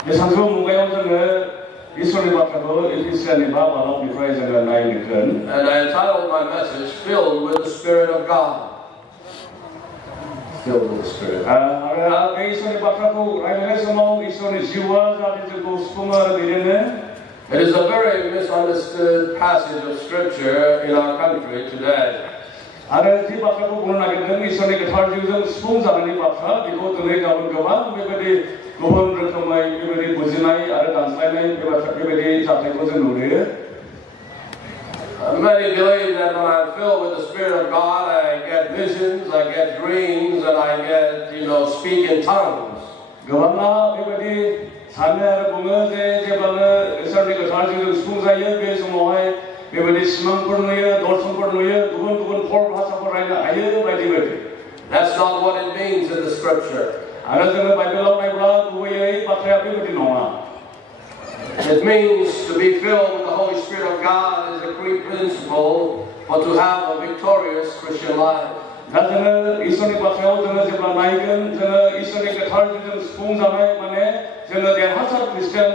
सानफ्रोम मुगायाव जोङो इसोरनि बाथ्राखौ एफिसियेन्टनि बालावनिफ्राय जोङो नायगोन. And I entitled my message, Filled with the Spirit of God. Filled with the Spirit. आरो बे इसोरनि बाथ्राखौ रायज्लायनाय समाव इसोरनि जिउआ जाहाथे जोंखौ सुफुङो आरो दैदेनो. It is a very misunderstood passage of Scripture in our country today. आरो जि बाथ्राखौ बुंनो नागिरदों इसोरनि गोथार जिउजों सुफुं जानायनि बाथ्रा बेखौ दिनै गाबोन गोबां बेबायदि गुबुन रोखोमै बेबायदि बुजिनाय आरो दानस्लायनाय बेबायदि जाथायखौ जों नुयो. Many believe that when I'm filled with the Spirit of God, I get visions, I get dreams, and I get, speak in tongues. गोबाङा बेबायदि सानो आरो बुङो जे जेब्लानो इसोरनि गोथार जिउजों सुफुं जायो बे समावहाय बेबायदि सिमांफोर नुयो, दर्शनफोर नुयो, गुबुन गुबुन भाषाफोर रायज्लायनो हायो बायदि बायदि. That's not what it means in the Scripture. आरो जोङो बाइबेलाव नायब्ला गुबैयै बाथ्राया बेबायदि नङा. It means to be filled with the Holy Spirit of God is a great principle for to have a victorious Christian life. दा जोङो इसोरनि बाथ्रायाव जोङो जेब्ला नायगोन जोङो इसोरनि गोथार जिउजों सुफुं जानाय माने जोङो देरहासार ख्रिस्टियान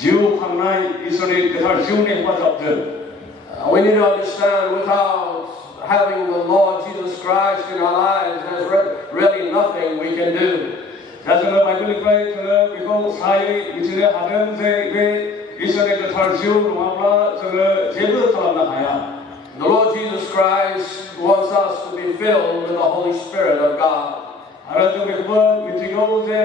जिउ खांनाय इसोरनि गोथार जिउनि हेफाजाबजों. We need to understand without having the Lord Jesus Christ in our lives, there's really nothing we can do. दा जोङो बाइबेलनिफ्राय जोङो बेखौ सायै मिथिनो हादों जे बे इसोरनि गोथार जिउ नङाब्ला जोङो जेबो खालामनो हाया. The Lord Jesus Christ wants us to be filled with the Holy Spirit of God. आरो जों बेखौबो मिथिगौ जे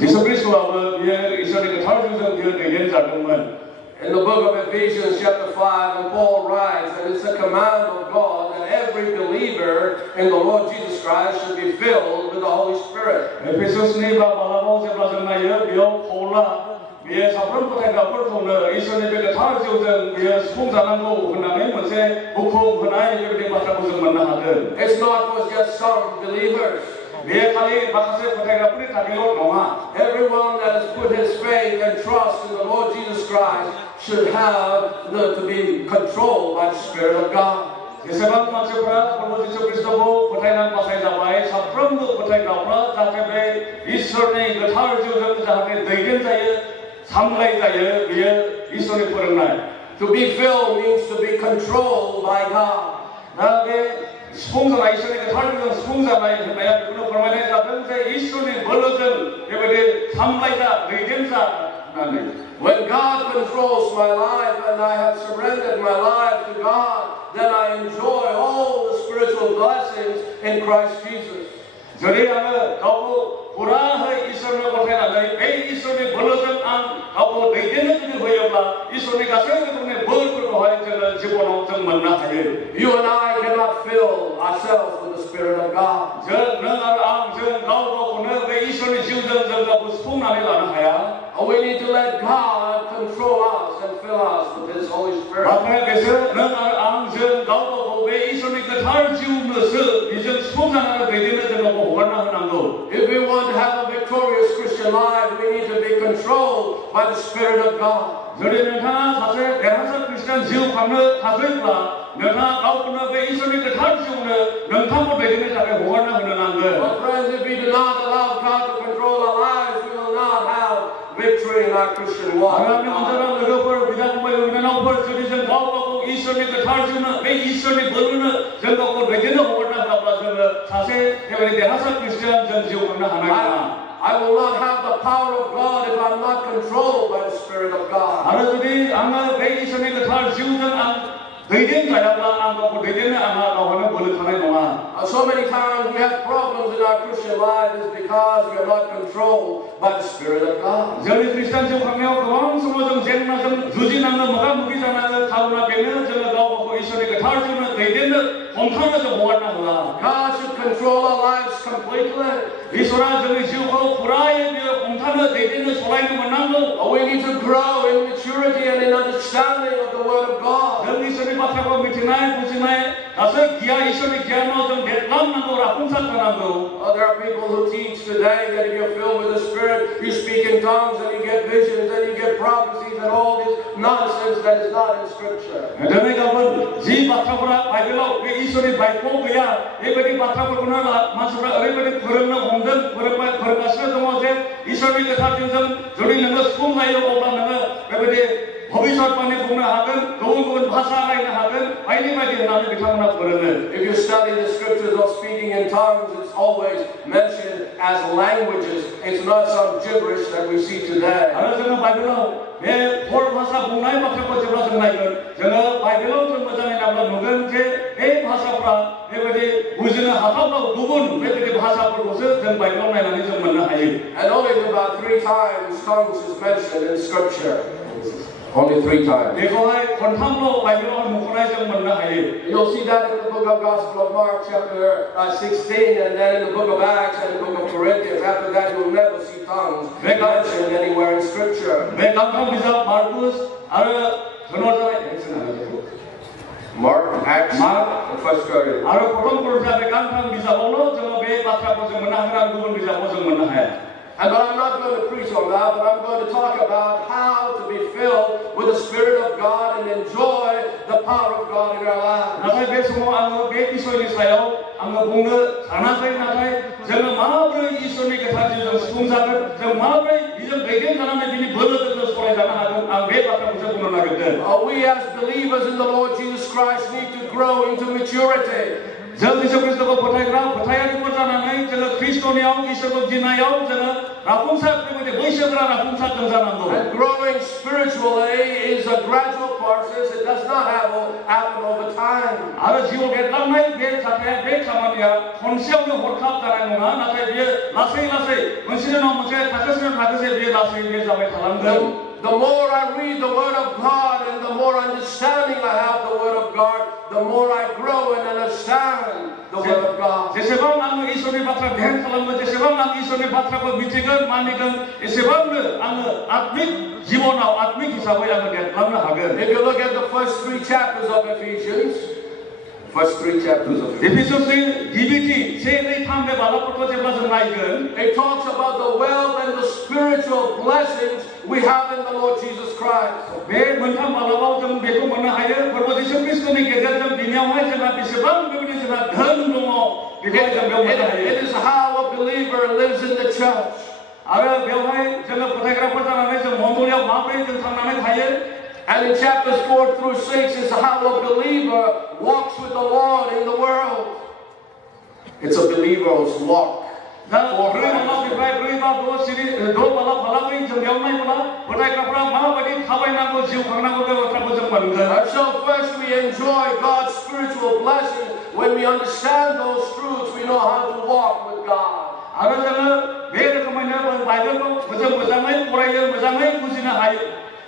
जिसु ख्रीष्टआबो बियो इसोरनि गोथार जिउजों बियो दैदेनजादोंमोन. In the book of Ephesians chapter 5, and Paul writes that it's a command of God that every believer in the Lord Jesus Christ should be filled with the Holy Spirit. एफेससनि बालाव जेब्ला जों नायो बेयाव पौला बियो साफ्रोम फोथायग्राफोरखौनो इसोरनि बे गोथार जिउजों बियो सुफुं जानांगौ होननानै मोनसे हुकुम होनाय बेबायदि बाथ्राखौ जों मोननो हादों. It's not for just some believers. बेयो खालि माखासे फोथायग्राफोरनि थाखायल' नङा. Everyone that has put his faith and trust in the Lord Jesus Christ should have to be controlled by the Spirit of God. जेसेबां मानसिफोरा प्रभु जिसु ख्रीष्टखौ फोथायनानै बासायजाबाय साफ्रोमबो फोथायग्राफ्रा जाहाथे बे इसोरनि गोथार जिउजों जाहाथे दैदेन जायो सामलाय जायो बेयो इसोरनि फोरोंनाय. To be filled means to be controlled by God. दा बे सुफुं जानाय इसोरनि गोथार जिउजों सुफुं जानाय होननाया बेखौनो फोरमायनाय जादों जे इसोरनि बोलोजों बेबायदि सामलायजा दैदेनजा होननानै. When God controls my life and I have surrendered my life to God, then I enjoy all the spiritual blessings in Christ Jesus. जुदि आङो गावखौ पुराहै इसोरनो गथायनानै बे इसोरनि बोलोजों आं गावखौ दैदेननो जुदि होयोब्ला इसोरनि गासै रोखोमनि बोरफोरखौहाय जोङो जिबनाव जों मोननो हायो. You and I cannot fill ourselves with the Spirit of God. जों नों आरो आं जों गाव गावखौनो बे इसोरनि जिउजों जों गावखौ सुफुंनानै लानो हाया. We need to let God control us and fill us with His Holy Spirit. माने बेसोर नों आरो आं जों गाव गावखौ बे इसोरनि गोथार जिउनोसो बेजों सुफुंजानानै दैदेननो जों गावखौ हगारना होनांगौ. If we want to have a victorious Christian life, we need to be controlled by the Spirit of God. जुदि नोंथाङा सासे देरहासार ख्रिस्टियान जिउ खांनो थाखायब्ला नोंथाङा गावखौनो बे इसोरनि गोथार जिउनो नोंथांखौ दैदेननो थाखाय हगारना होनो नांगोन. But friends, if we do not allow God to control our lives, we will not have victory in our Christian walk. आगामी अनजाना लोगोफोर बिदा फंबाय बिनानावफोर जुदि जों गाव गावखौ इसोरनि गोथार जिउनो बे इसोरनि बोलोनो जों गावखौ दैदेननो हगारना होआब्ला जोङो सासे बेबायदि देरहासार ख्रिस्टियान जों जिउ खांनो हानाय नङा. I will not have the power of God if I'm not controlled by the Spirit of God. आरो जुदि आङो बे इसोरनि गोथार जिउजों आं दैदेन जायाब्ला आं गावखौ दैदेननो आंहा गावहानो बोलो थानाय नङा. So many times we have problems in our Christian life is because we are not controlled by the Spirit of God. जोंनि ख्रिस्टियान जिउ खांनायाव गोबां समाव जों जेंनाजों जुजिनाङो मोगा मोगि जानाङो खारना बेनो जोङो गाव गावखौ इसोरनि गोथार जिउनो दैदेननो हमथानो जों हगारना होआ. God should control our lives completely. इसोरा जोंनि जिउखौ पुरायै बियो हमथानो दैदेननो सलायनो मोननांगौ. We need to grow in maturity and in understanding of the Word of God. जों इसोरनि बाथ्राखौ मिथिनाय बुजिनाय गासै गियान इसोरनि गियानाव जों देरलांनांगौ राफुंसार जानांगौ. There are people who teach today that if you're filled with the Spirit, you speak in tongues and you get visions and you get prophecies and all this nonsense that is not in Scripture. दिनै गाबोन जि बाथ्राफोरा बाइबेलाव बे इसोरनि बाइबेलाव गैया बेबायदि बाथ्राफोरखौनो मानसिफ्रा ओरैबायदि फोरोंनो हमदों फोरोंगासिनो दङ जे इसोरनि गोथारजों जुदि नोङो सुफुं जायो अब्ला नोङो बेबायदि भबिष्यतबाणी बुंनो हागोन गुबुन गुबुन भाषा रायनो हागोन बायदि बायदि होननानै बिथांमोना फोरोङो. If you study the scriptures of speaking in tongues, it's always mentioned as languages. It's not some gibberish that we see today. आरो जोङो बाइबेलाव बे फर भाषा बुंनाय बाथ्राखौ जेब्ला जों नायगोन जोङो बाइबेलाव जों मोजाङै नायब्ला नुगोन जे बे भाषाफ्रा बेबायदि बुजिनो हाथावथाव गुबुन बेबायदि भाषाफोरखौसो जों बाइबेलाव नायनानै जों मोननो हायो. And only about 3 times tongues is mentioned in scripture. Only 3 times. बेखौहाय खनथामल' बाइबेलाव मुंख'नाय जों मोननो हायो. You'll see that in the book of Gospel of Mark chapter 16 and then in the book of Acts and the book of Corinthians. After that you'll never see tongues mentioned anywhere in scripture. बे गांथाम बिजाब मार्कुस आरो Mark, Acts, and 1 Corinthians. आरो प्रथम कोरिन्थियास बे गांथाम बिजाबावल' जोङो बे बाथ्राखौ जों मोननो हागोन आरो गुबुन बिजाबाव जों मोननो हाया. But I'm not going to preach on that, but I'm going to talk about how to be filled with the Spirit of God and enjoy the power of God in our lives. नाथाय बे समाव आङो बे इसोरनि सायाव आङो बुंनो सानाखै नाथाय जोङो माबोरै इसोरनि गोथारजों सुफुंजागोन जों माबोरै बिजों दैदेनजानानै बिनि बोलोजों सलायजानो हागोन आं बे बाथ्राखौसो बुंनो नागिरदों. We as believers in the Lord Jesus Christ need to grow into maturity. जों इसोर ख्रीष्टखौ फोथायग्रा फोथायारिफोर जानानै जोङो ख्रीष्टनियाव इसोरखौ गिनायाव जोङो राफुंसार बेबायदि बैसोगोरा राफुंसार जों जानांगौ. And growing spiritually is a gradual process. It does not happen over time. आरो जिउआव देरलांनाय बे जाथाया बे खामानिया खनसेयावनो हरखाब जानाय नङा नाथाय बेयो लासै लासै मोनसेनि उनाव मोनसे थाखोसे बेयो लासै बे जाबाय थालांगोन. The more I read the Word of God and the more understanding I have the Word of God, the more I grow and understand the Word of God. जेसेबां आङो इसोरनि बाथ्रा ध्यान खालामो जेसेबां आं इसोरनि बाथ्राखौ मिथिगोन मानिगोन एसेबांनो आङो आत्मिक जिबनाव आत्मिक हिसाबै आङो देरलांनो हागोन. If you look at the first 3 chapters of Ephesians, एफिसुसनि गिबिथि 1-2-3 बे बालाफोरखौ जेब्ला जों नायगोन it talks about the wealth and the spiritual blessings we have in the Lord Jesus Christ. बे मोनथाम बालावाव जों बेखौ मोननो हायो प्रभु यीशु ख्रीष्टनि गेजेरजों बिनियावहाय जोंहा बेसेबां बेबायदि जोंहा धोन दङ बेखौ जों बेयाव मोननो हायो. It is how a believer lives in the church. आरो बेवहाय जोङो फोथायग्राफोर जानानै जों मण्डलीयाव माबोरै जों थांनानै थायो. And in chapters 4-6 is how a believer walks with the Lord in the world. It's a believer's walk. दा ब्रै बालानिफ्राय 4-5 बालागै जों बेयाव नायब्ला फोथायग्राफोरा माबायदि थाबायनांगौ जिउ खांनांगौ बे बाथ्राखौ जों मोनगोन. And so first we enjoy God's spiritual blessing. When we understand those truths, we know how to walk with God. आरो जोङो बे रोखोमैनो बाइबेलखौ मोजाङै फरायो मोजाङै बुजिनो हायो.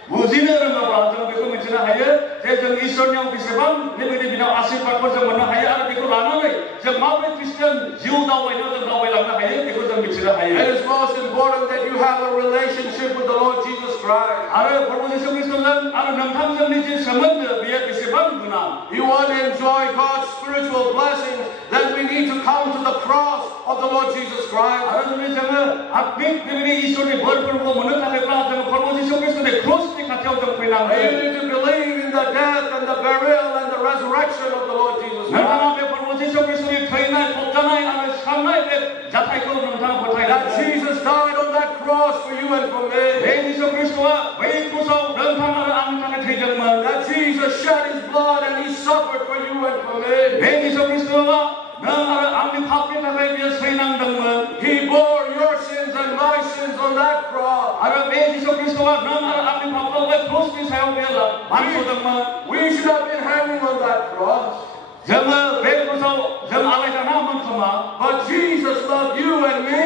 बुजिनो रोङाब्ला जों बेखौ मिथिनो हायो जे जों इसोरनियाव बेसेबां बेबायदि बिनाव आशीर्बादफोर जों मोननो हायो आरो बेखौ लानानै जों माबोरै ख्रिस्टियान जिउ दावबायनायाव जों दावबायलांनो हायो बेखौ जों मिथिनो हायो. It is most important that you have a relationship with the Lord Jesus Christ. आरो प्रभु यीशु ख्रीष्टजों आरो नोंथांजोंनि जे सोमोन्दो बेयो बेसेबां गोनां. You want to enjoy God's spiritual blessings, then we need to come to the cross of the Lord Jesus Christ. आरो जुदि जोङो आत्मिक बेबायदि इसोरनि बोरफोरखौ मोननो थाखायब्ला जों प्रभु यीशु ख्रीष्टनि क्रुसनि खाथियाव जों फैनांगोन. You need to believe in the death and the burial and the resurrection of the Lord Jesus Christ. नोंथाङा बे प्रभु यीशु ख्रीष्टनि थैनाय फबजानाय आरो सिखारनाय बे जाथायखौ नोंथाङा फोथायनांगोन. That Jesus died on that cross for you and for me. बे यीशु ख्रीष्टआ बै क्रुसाव नोंथां आरो आंनि थाखाय थैदोंमोन. That Jesus shed his blood and he suffered for you and for me. बे यीशु ख्रीष्टआ नों आरो आंनि पापनि थाखाय बियो सैनांदोंमोन. He bore your sins and my sins on that cross. आरो बे यीशु ख्रीष्टआ नों आरो आंनि पापखौ बे क्रुसनि सायाव बियो बानस'दोंमोन. We should have been hanging on that cross. जोङो बे क्रुसाव जों आलायजानामोन खोमा. But Jesus loved you and me.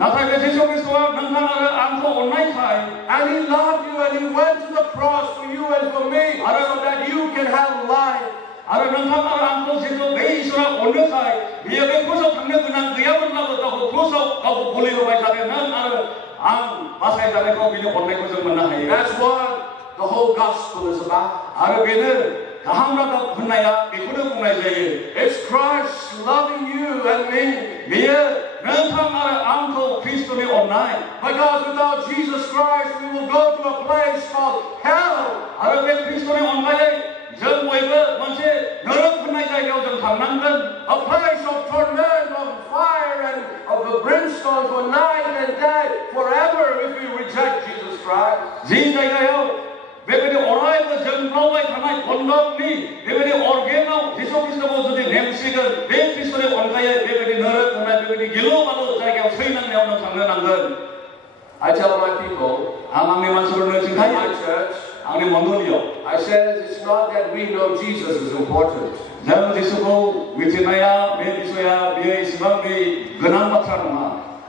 नाथाय बे यीशु ख्रीष्टआ नोंथां आरो आंखौ अननायखाय and he loved you and he went to the cross for you and for me so that you can have life. आरो नोंथां आरो आंखौ जितु बे इसोरा अनोखाय बियो बे क्रुसाव थांनो गोनां गैयामोनब्लाबो गावखौ क्रुसाव गावखौ बलि होबाय जादों. नों आरो आं बासायजानायखौ बिनि अननायखौ जों मोननो हायो. That's what the whole gospel is about. आरो बेनो गाहाम रादाब होननाया बेखौनो बुंनाय जायो. It's Christ loving you and me. बेयो नोंथां आरो आंखौ ख्रीष्टनि अननाय. Because without Jesus Christ we will go to a place called hell. आरो बे ख्रीष्टनि अननायै जों बयबो मोनसे नरक होननाय जायगायाव जों थांनांगोन a place of torment, of fire, and of the brimstone for night and day forever if we reject Jesus Christ. जि जायगायाव बेबायदि अरायबो जोंब्लावबाय थानाय बन्दकनि बेबायदि अरगेंआव जिसु ख्रीष्टखौ जुदि नेवसिगोन बे ख्रीष्टनि अनगायै बेबायदि नरक होननाय बेबायदि गिलु बालु जायगायाव थैनांनायाव नों थांनो नांगोन I tell my people, आंनि मानसिफोरनो खिन्थायो my church, आंनि मण्डलीयाव I said it's not that we know Jesus is important. जों जिसुखौ मिथिनाया बे बिसया बेयो एसेबां गोनां बाथ्रा नङा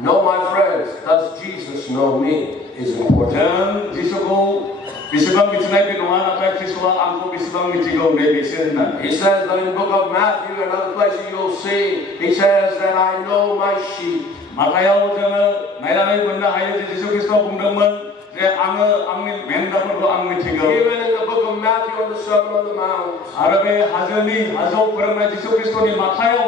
No, my friends, does Jesus know me is important. जों जिसुखौ बेसेबां मिथिनाय बे नङा नाथाय ख्रीष्टआ आंखौ बेसेबां मिथिगौ नै बेसो होननानै He says that in the book of Matthew and other places you'll see, he says that I know my sheep. माथायाव जोङो नायनानै मोननो हायो जे जिसु ख्रीष्टआ बुंदोंमोन जे आङो आंनि मेंग्राफोरखौ आं मिथिगौ Even in the book of Matthew on the Sermon on the Mount. आरो बे हाजोआव फोरोंनाय जिसु ख्रीष्टनि माथायाव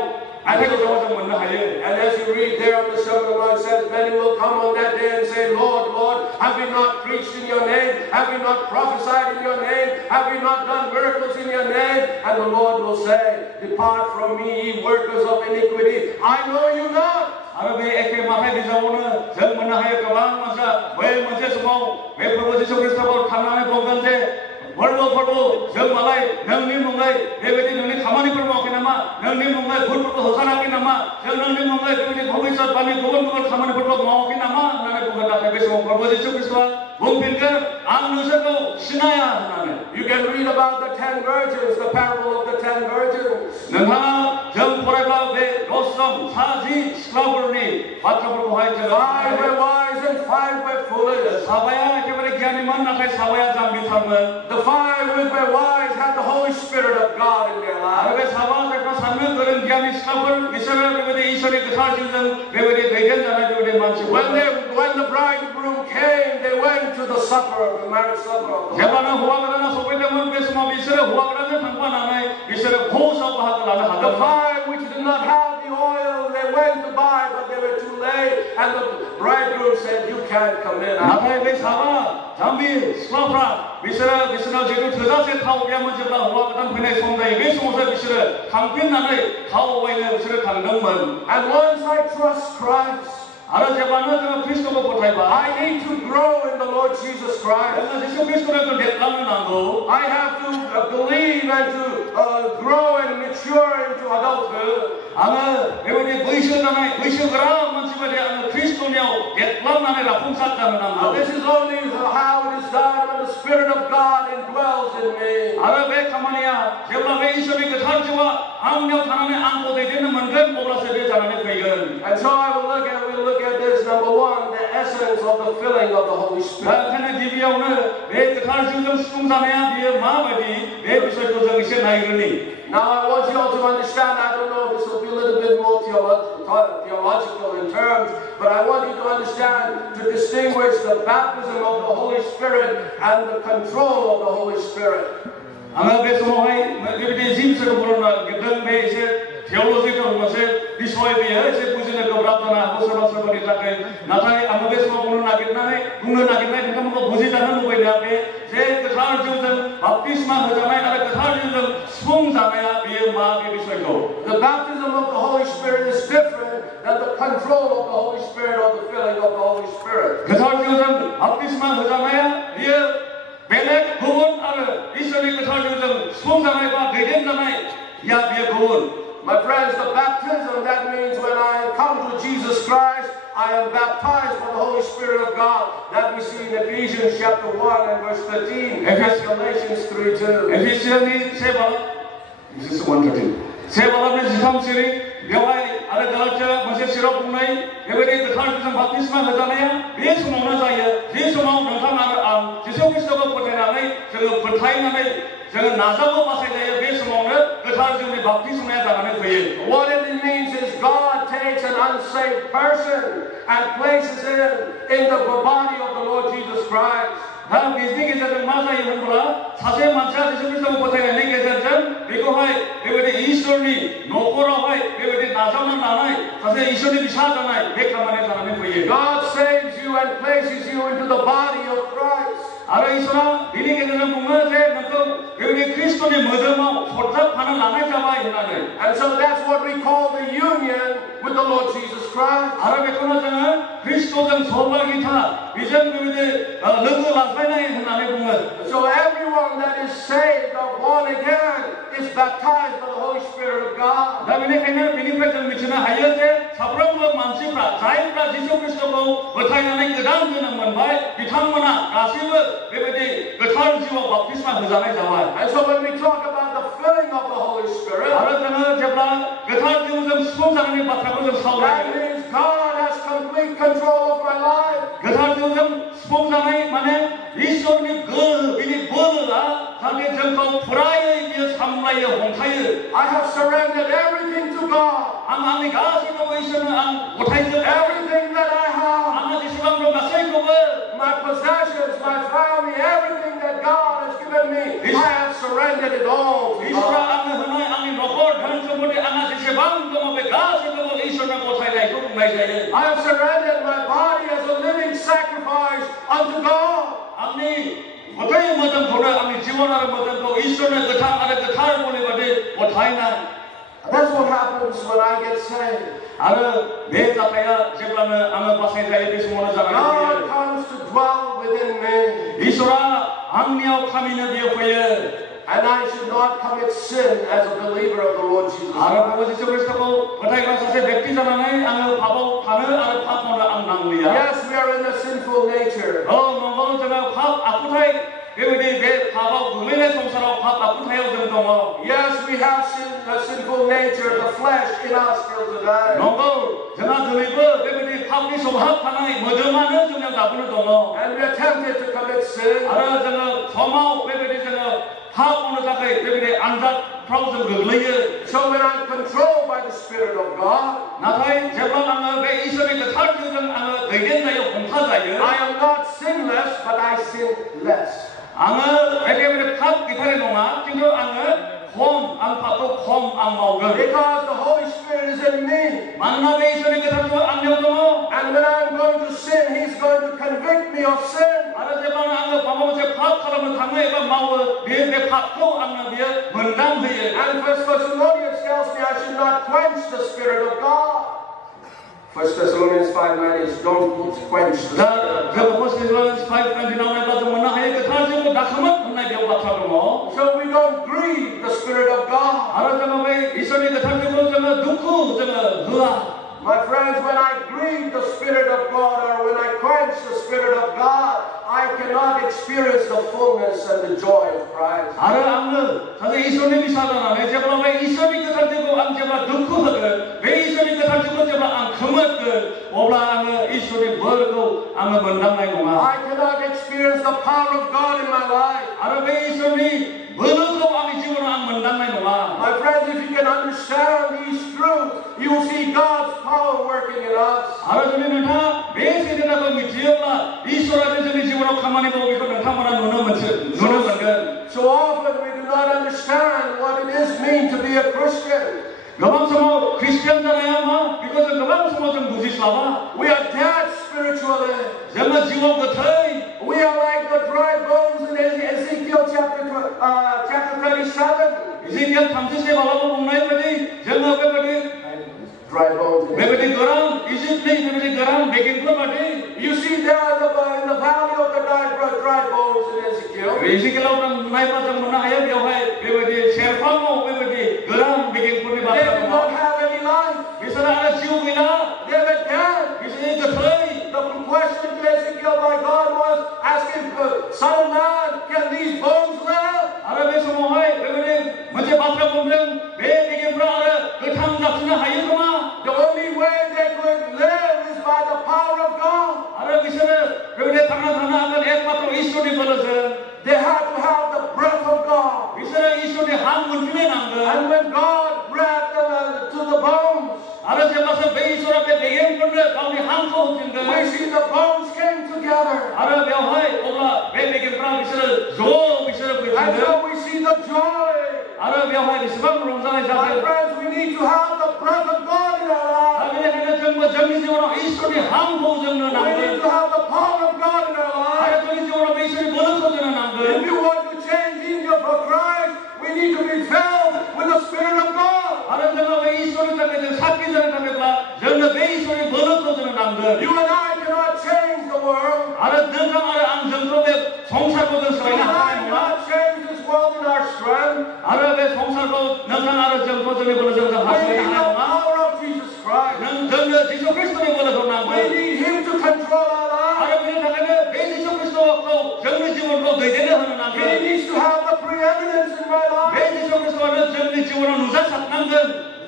आयदाखौ जों मोननो हायो And as you read there on the Sermon on the Mount, it says, many will come on that day and say, Lord, Lord, have we not preached in your name? Have we not prophesied in your name? Have we not done miracles in your name? And the Lord will say, depart from me, ye workers of iniquity. I know you not. आरो बे एखे माथाय बिजाबावनो जों मोननो हायो गोबां मानसिया बै मोनसे समाव बे प्रभु जिसु ख्रीष्टखौ थांनानै बुंगोन जे प्रभु जों मालाय नोंनि मुङै बेबायदि नोंनि खामानिफोर मावाखै नामा नोंनि मुङै भुतफोरखौ होखाराखै नामा जों नोंनि मुङै बेबायदि भबिष्यतबाणी गुबुन गुबुन खामानिफोरखौ मावाखै नामा होननानै बुंगोन नाथाय बे समाव प्रभु जिसु ख्रीष्टआ बुंफिनगोन आं नोंसोरखौ सिनाया होननानै You can read about the 10 virgins, the parable of the 10 virgins. नोंथाङा जों फरायब्ला बे 10 सिख्लाफोरनि बाथ्राफोरखौहाय जों 5 were wise and 5 were foolish. साबाया एखेबारे गियानिमोन नाथाय साबाया जाम्बिथारमोन The 5 which were wise had the Holy Spirit of God in their आरो lives. बे साबा जायफ्रा साननो गोरों गियानि सिख्लाफोर बिसोरो बेबायदि इसोरनि गोथार जिउजों बेबायदि दैदेनजानाय बेबायदि मानसिफोर When the bridegroom came, they went to the supper, the marriage supper of the Lord. जेब्लानो हौवा गोदाना सफैदोंमोन बे समाव बिसोरो हौवा गोदानजों थांफानानै बिसोरो भोजआव बाहागो लानो The हादोंमोन 5 which did not have the oil, they went to buy, but they were too late. And the bridegroom said, you can't come in. नाथाय बे साबा जाम्बि सिख्लाफ्रा बिसोरनाव जेबो थोजासे थाव गैयामोन जेब्ला हौवा गोदान फैनाय सम जायो बे समावसो बिसोरो थांफिननानै थाव बायनो बिसोरो थांदोंमोन And once I trust Christ, आरो जेब्लानो जोङो ख्रीष्टखौ फोथायबाय I need to grow in the Lord Jesus Christ. जोङो जिसु ख्रीष्टखौ जों देरलांनो नांगौ I have to believe and to grow and mature into adulthood. आङो बेबायदि बैसोगोरा मानसिबायदि आङो ख्रीष्टनियाव देरलांनानै राफुंसार जानो नांगौ This is only how it is done when the Spirit of God indwells in me. आरो बे खामानिया जेब्ला बे इसोरनि गोथार जिउआ आंनियाव थानानै आंखौ दैदेननो मोनगोन अब्लासो बे जानानै फैगोन And so we'll look at this, number 1, the essence of the filling of the Holy दा Spirit. ओंखायनो गिबियावनो बे गोथार जिउजों सुफुं जानाया बियो माबायदि बे बिसयखौ जों एसे नायग्रोनि Now I want you all to understand, I don't know if this will be a little bit more theological in terms, but I want you to understand, to distinguish the baptism of the Holy Spirit and the control of the Holy Spirit. आङो बे समावहाय बेबायदि जि बिसयखौ बुंनो नागिरदों बे एसे थिय'लजिकेल मोनसे बिसय बेयो एसे बुजिनो गोब्राब जानो हागौ सोरबा सोरबानि थाखाय नाथाय आङो बे समाव बुंनो नागिरनाय नोंथांमोनखौ बुजिजानो लुबैनाया बे जे गोथार जिउजों बाप्तिस्मा होजानाय आरो गोथार जिउजों सुफुं जानाया बेयो मा बे बिसयखौ The baptism of the Holy Spirit is different than the control of the Holy Spirit or the filling of the Holy Spirit. गोथार जिउजों बाप्तिस्मा होजानाया बेयो बेलेग गुबुन आरो इसोरनि गोथार जिउजों सुफुं जानाय बा दैदेनजानाय या बेयो गुबुन My friends, the baptism, that means when I come to Jesus Christ, I am baptized by the Holy Spirit of God. That we see in Ephesians chapter 1 and verse 13, and Galatians 3:2. Ephesians 7, this is 113. 7 13 सिरि बेवहाय आरो गलातिया मोनसे सिराव बुंनाय बेबायदि गोथार जिउजों बाप्तिस्मा होजानाया बे समावनो जायो जे समाव नोंथां आरो आं जिसु ख्रीष्टखौ फोथायनानै जोङो फोथायनानै जोङो नाजावो बासायजायो बे समावनो गोथार जिउनि बाप्तिस्माया जानानै फैयो What it means is God takes an unsaved person and places him in the body of the Lord Jesus Christ. दा बेनि गेजेरजों मा जायो होनब्ला सासे मानसिया जिसु ख्रीष्टखौ फोथायनायनि गेजेरजों बेखौहाय बेबायदि इसोरनि न'खरावहाय बेबायदि नाजावना लानाय सासे इसोरनि फिसा जानाय बे खामानिया जानानै फैयो God saves you and places you into the body of Christ. आरो इसोरा बेनि गेजेरजों बुङो जे नोंखौ बेबायदि खृष्टनि मोदोमाव सरजाबफानो लानाय जाबाय होननानै And so that's what we call the union with the Lord Jesus Christ. आरो बेखौनो जोङो खृष्टजों सहभागिता बेजों बेबायदि लोगो लाज्लायनाय होननानै बुङो So everyone that is saved or born again is baptized by the Holy Spirit of God. दा बेनिखायनो बेनिफ्राय जों मिथिनो हायो जे साफ्रोमबो मानसिफ्रा जायफ्रा जिसु खृष्टखौ फोथायनानै गोदान जोनोम मोनबाय बिथांमोना गासैबो बेबायदि गोथार जिउआव बाप्तिस्मा होजानाय जाबाय And so when we talk about the filling of the Holy Spirit, आरो जोङो जेब्ला गोथार जिउजों सुफुं जानायनि बाथ्राखौ जों that सावरायो means God has complete control of my life. गोथार जिउजों सुफुं जानाय माने ईश्वरनि गोहो बिनि बोलोआ जाहाथे जोंखौ फुरायै बियो सामलायो हमथायो I have surrendered everything to God. आं आंनि गासैखौबो ईश्वरनो आं गथायजोबबाय Everything that I have, आंहा जेसेबां दं गासैखौबो my possessions, my family, everything that God has given me, I have surrendered it all to ईश्वरा God. आंनो होनाय आंनि न'खर धोन सम्पति आंहा जेसेबां दङ बे गासैखौबो ईश्वरनो गथायनायखौ बुंनाय जायो I have surrendered my body as a living sacrifice unto God. आंनि गथाय मोदोमखौनो आंनि जिबन आरो मोदोमखौ ईश्वरनो गोथार आरो गोथार बलि बायदि गथायनाय That's what happens when I get saved. आरो बे जाथाया जेब्लानो आङो बासायजायो बे समावनो जानानै God फैयो comes to dwell within me. ईश्वरा आंनियाव खामिनो बियो फैयो And I should not commit sin as a believer of the Lord Jesus आरो Christ. प्रभु जिसु ख्रीष्टखौ फोथायग्रा सासे व्यक्ति जानानै आङो पापाव थानो आरो पाप मावनो आं नांलिया Yes, we are in a sinful nature. नंगौ जोङो पाप आखुथाय बेबायदि बे पापाव गोग्लैनाय संसाराव पाप आखुथायाव जों दङ Yes, we have a sinful nature, the flesh in us still today. नंगौ जोंहा दिनैबो बेबायदि पापनि स्वभाब थानाय मोदोमानो जोंनियाव दाबोनो दङ And we are tempted to commit sin. आरो जोङो समाव बेबायदि जोङो पाप मावनो थाखाय बेबायदि आनजादफ्राव जों गोग्लैयो So when I'm controlled by the Spirit of God, नाथाय जेब्ला आङो बे इसोरनि गोथार जिउजों आङो दैदेनजायो हमथाजायो I am not sinless, but I sin less. आङो एकेबारे पाप गैथारै नङा खिन्थु आङो आं पापखौ खम आं मावगोन Because the Holy Spirit is in me. मानोना बे इसोरनि गोथार जिउआ आंनियाव दङ And when I'm going to sin, He's going to convict me of sin. आरो जेब्ला आङो माबा मोनसे पाप खालामनो थाङो एबा मावो बे पापखौ आंनो बियो मोनदांहोयो And 1 Thessalonians tells me I should not quench the Spirit of God. 1 Thessalonians 5:9 is don't quench the दा Spirit. जों फर्स्ट थेसलानियान्स 5:29 नायब्ला जों मोननो हायो गोथार जिउखौ दाखोमोन होननाय बेयाव बाथ्रा दङ So we don't grieve the Spirit of God. आरो जोङो बे इसोरनि गोथार जिउखौ जोङो दुखु जोङो होआ My friends, when I grieve the Spirit of God or when I quench the Spirit of God, I cannot experience the fullness and the joy of Christ. आरो आङो सासे इसोरनि बिसा जानानै जेब्ला बे इसोरनि गोथार जिउखौ आं जेब्ला दुखु होगोन बे इसोरनि गोथार जिउखौ जेब्ला आं खोमोरगोन अब्ला आङो इसोरनि बोरखौ आङो मोनदांनाय नङा I cannot experience the power of God in my life. आरो बे इसोरनि बोलोखौ आंनि जिउआव आं मोनदांनाय नङा My friends, if you can understand these truths, you will see God's power working in us. आरो जुदि नोंथाङा बे सैथोखौ मिथियोब्ला इसोरा जोंनि जिउआव खामानि मावो बेखौ नोंथांमोना नुनो मोनगोन So often we do not understand what it is mean to be a Christian. गोबां समाव ख्रिस्टियान जानाया मा बेखौ जों गोबां समाव जों बुजिस्लाबा We are dead spiritually. जोङो जिउआव गोथै We are like the dry bones in Ezekiel chapter 37. Ezekiel 37 मालाबा बुंनाय बायदि जोङो बेबायदि Dry bones. बेबायदि गोरान इजिप्टनि बेबायदि गोरान बेगेंफोर बायदि You see there in the valley of the dry bones in Ezekiel. इजिकेलाव जों नायब्ला जों मोननो हायो बेवहाय बेबायदि सेरफाङाव बेबायदि गोरान बेगेंफोरनि They बाथ्रा did दङ not have any life. बिसोरहा आरो जिउ गैला They were dead. बिसोरनि गोथै The question to Ezekiel by God was asking, Son of man, can these bones live? आरो बे समावहाय बेबायदि मोनसे बाथ्रा बुंदों बे बेगेंफ्रा आरो गोथां जाफिननो हायो खोमा The only way they could live is by the power of God. आरो बिसोरो बेबायदि थांना थानो हागोन एकमात्र इसोरनि बोलोजों They had to have the breath of God. बिसोरो इसोरनि हां मोनफिननो नांगोन And when God breathed to the bones, आरो जेब्लासो बे इसोरा बे बेगेंफोरनो गावनि हांखौ होफिनगोन we see the bones came together. आरो बेवहाय अब्ला बे बेगेंफ्रा बिसोरो बिसोरो And फैफिनगोन so we see the joy. आरो बेवहाय बेसेबां रंजानाय My जागोन friends, we need to have the breath of God in our lives. बेनिखायनो जोंबो जोंनि जिउआव इसोरनि हांखौ जोंनो We नांगोन need to have the power of God in our आरो lives. जोंनि जिउआव बे इसोरनि बोलोखौ जोंनो नांगोन If you want to change India for Christ,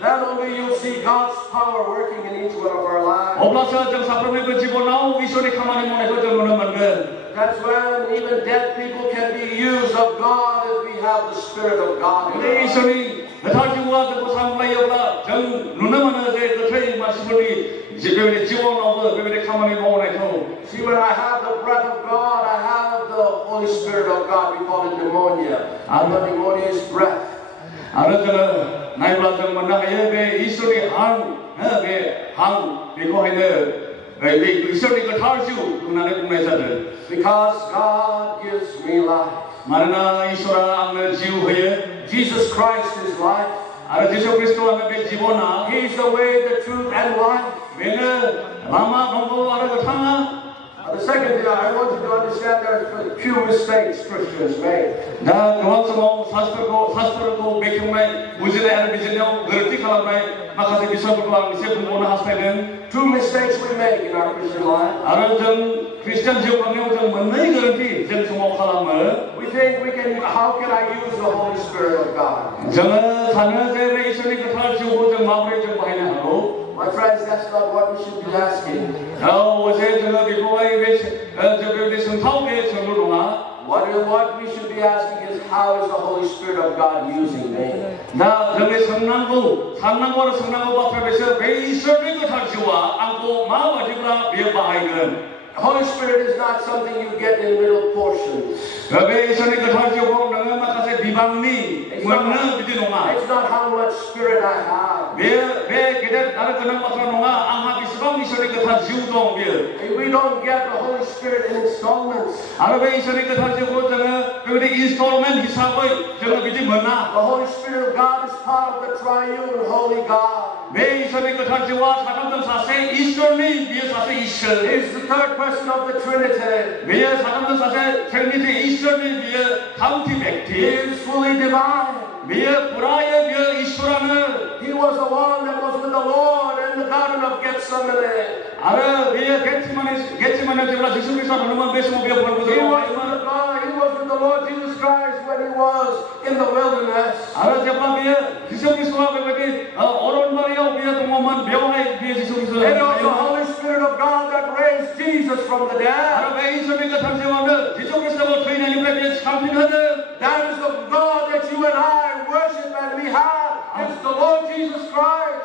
then only you'll see God's power working in each one of our lives. 어플라서 정 사프로의 집어나오 이소리 가만히 모네고 정 모네만은. That's when even dead people can be used of God if we have the Spirit of God. 네 이소리 나타지고와 정 상라이어라 정 누나만은 제 그트의 마시보니 집에 집어나오 집에 가만히 모네고. See, when I have the breath of God, I have the Holy Spirit of God. We call it pneumonia. Pneumonia is breath. 알았잖아. 나이가 정 만나게 왜 이소리 한 이거 해는 왜 이소리 그 타르주 그나네 꿈에서들. Because God gives me life. 마르나 이소라 아무 지우해. Jesus Christ is life. 알아 예수 그리스도 아무 지보나. He's the way, the truth, and life. 왜는 라마 농고 알아 그 탕아. The second thing I want you to understand, there are a few mistakes Christians make. 나 그만큼 사스터고 백형만 무지에 하는 비전형 그렇게 칼라마이 마카세 비서블과 이세 공부나 하스테는 Two mistakes we make in our Christian life. 알아 정 크리스천 지역 방향 정 만나이 그렇게 정 수모 칼라마. We think we can. How can I use the Holy Spirit of God? 정은 사는 제에 이소리 그 타르주고 정 마무리 정 바이나 하고. My friends, that's not what we should be asking. What we should be asking is, how is the Holy Spirit of God using me? The Holy Spirit is not something you get in little portions. It's not how much spirit I have. We don't get the Holy Spirit in installments. The Holy Spirit of God is part of the triune Holy God. It's the third person of the Trinity. He is fully divine. He was the one that was with the Lord in the Garden of Gethsemane. He was with the Lord Jesus Christ when he was in the wilderness. It was the Holy Spirit of God that raised Jesus from the dead. That is the God that you and I worship and we have. It's the Lord Jesus Christ.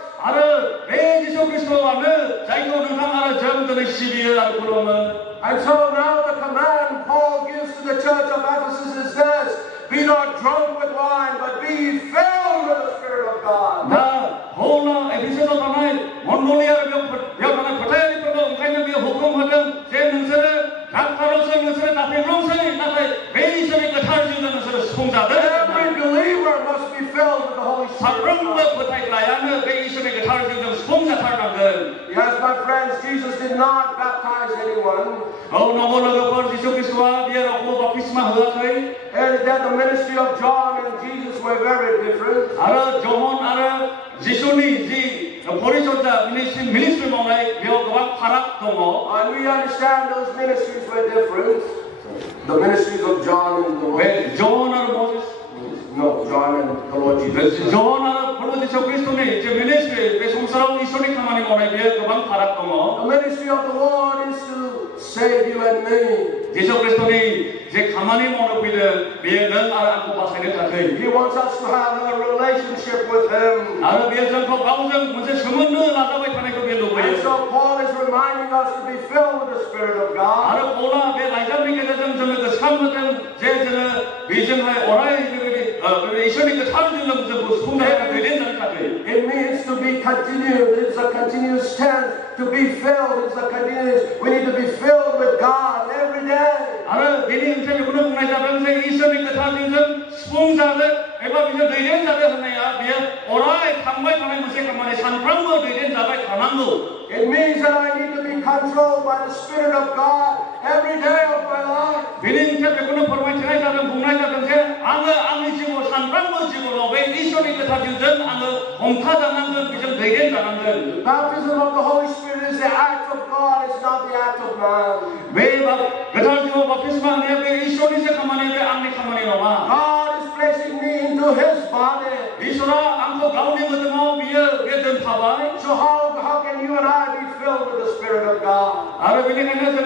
And so now the command Paul gives to the church of Ephesus is this: be not drunk with wine, but be filled with the Spirit of God. Every believer must be filled with the Holy Spirit. Yes, my friends, Jesus did not baptize anyone. And that the ministry of John and Jesus were very different. And we understand those ministries were different. The ministries of John and the Lord. John or Moses? No, John and the Lord Jesus. John or Moses Christone, the ministry, the ministry of the Lord is to save you and me. He wants us to have a relationship with Him. And so Paul is reminding us to be filled with the Spirit of God. It means to be continued. It's a continuous tense. To be filled, it's a continuous. We need to be filled with God every day. It means that I need to be controlled by the Spirit of God every day of my life. The baptism of the Holy Spirit is the act of God, it's not the act of man. God is placing me into His body.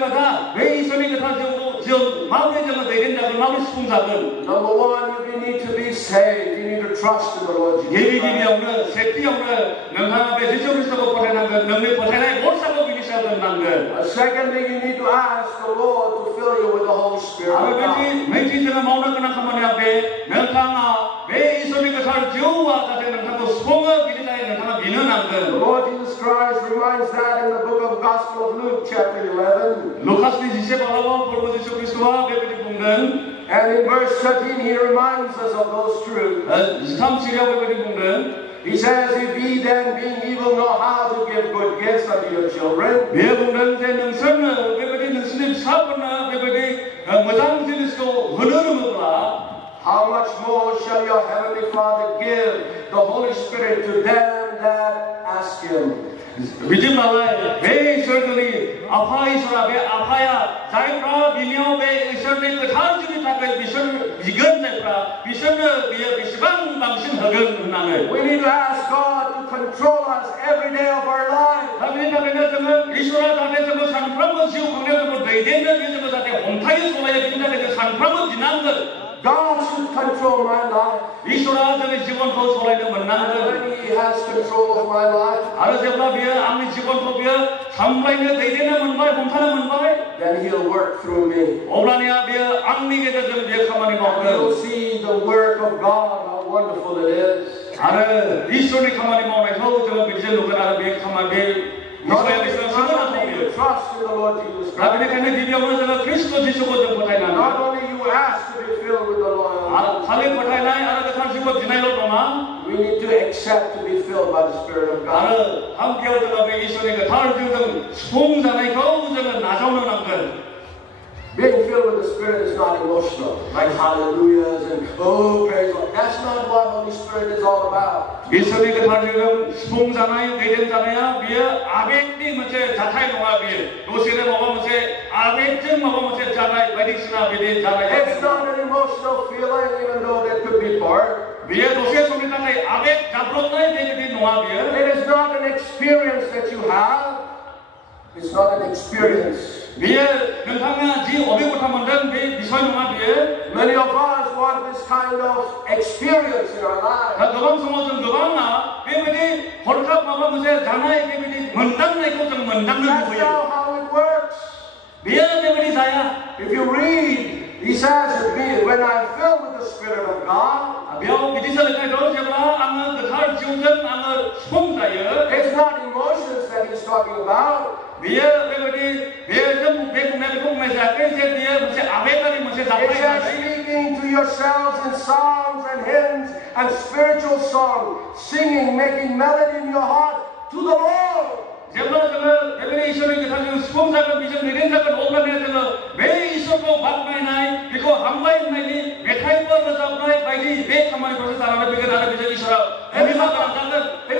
때마다 왜 이스라엘 그탈 지금 마음에 정말 내린다고 마음을 수긍하건. Number one, you need to be saved. You need to trust in the Lord Jesus Christ. 예비기비 없는 새끼 없는 명함에 예수 그리스도가 보내는 것, 능력 보내는 못 사고 비리사던 것. Secondly, you need to ask the Lord to fill you with the Holy Spirit. 왠지 제가 마음을 그냥 가만히 앞에 명탕아 왜 이스라엘 그탈 지우와 같은 명탕도 수공을 비리사의 명탕을 미는한 것. The Lord Jesus Christ reminds that in the book of Gospel of Luke, chapter 11. 루카스니 지세바라와 볼보 예수 그리스도와 베베디 봉든. And in verse 13, he reminds us of those truths. He says, if ye then, being evil, know how to give good gifts unto your children, how much more shall your heavenly Father give the Holy Spirit to them that ask him? 믿음 나와요. 왜 이스라엘이 아파이스라 왜 아파야 자이프라 미녀 왜 이스라엘 그 다르지 다가 미션 이건 내프라 미션을 위해 비시방 방신 허건 나네. We need to ask God to control us every day of our life. 다음에 저는 이스라엘 다음에 저거 산프라모 지우 강내도 대대는 이제 저거 홍타이 소라에 빈다는 그 산프라모 지난 것. God should control my life. 이스라엘의 Jibon 더 소라에 만나는 When He has control of my life, 아미 Jibon 더 비어 삼라이네 대대는 문발 홍타는 문발. then He'll work through me. 오라니아 비어 악리게 되는 비어 가만히 And you'll see the work of God, how wonderful it is. 아는 이스라엘 가만히 먹는 저 저거 비제 누구나 비에 가만히 Not only to trust in the Lord Jesus Christ. Not only you ask to be filled with the Lord. We need to accept to be filled by the Spirit of God. Being filled with the Spirit is not emotional, like hallelujahs and oh praise God. That's not what Holy Spirit is all about. It's not an emotional feeling, even though that could be part. It is not an experience that you have. It's not an experience. Many of us want this kind of experience in our lives. That's not how it works. If you read, he says, when I'm filled with the Spirit of God, it's not emotions that he's talking about. It says speaking to yourselves in psalms and hymns and spiritual songs, singing, making melody in your heart to the Lord. It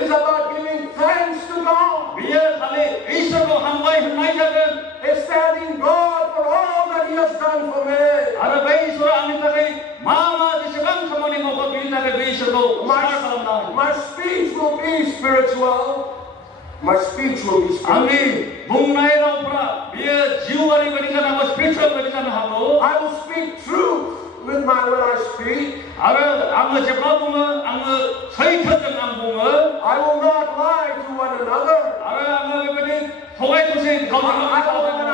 is about giving thanks to God. It's thanking God for all that He has done for me. My speech will be spiritual. My speech will be spiritual. I will speak truth when I speak. I will not lie to one another. I will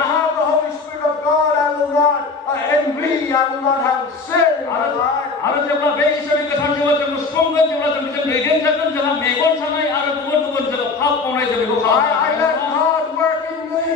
have the Holy Spirit of God. I will not envy. I will not have sin in my life. I let God work in me.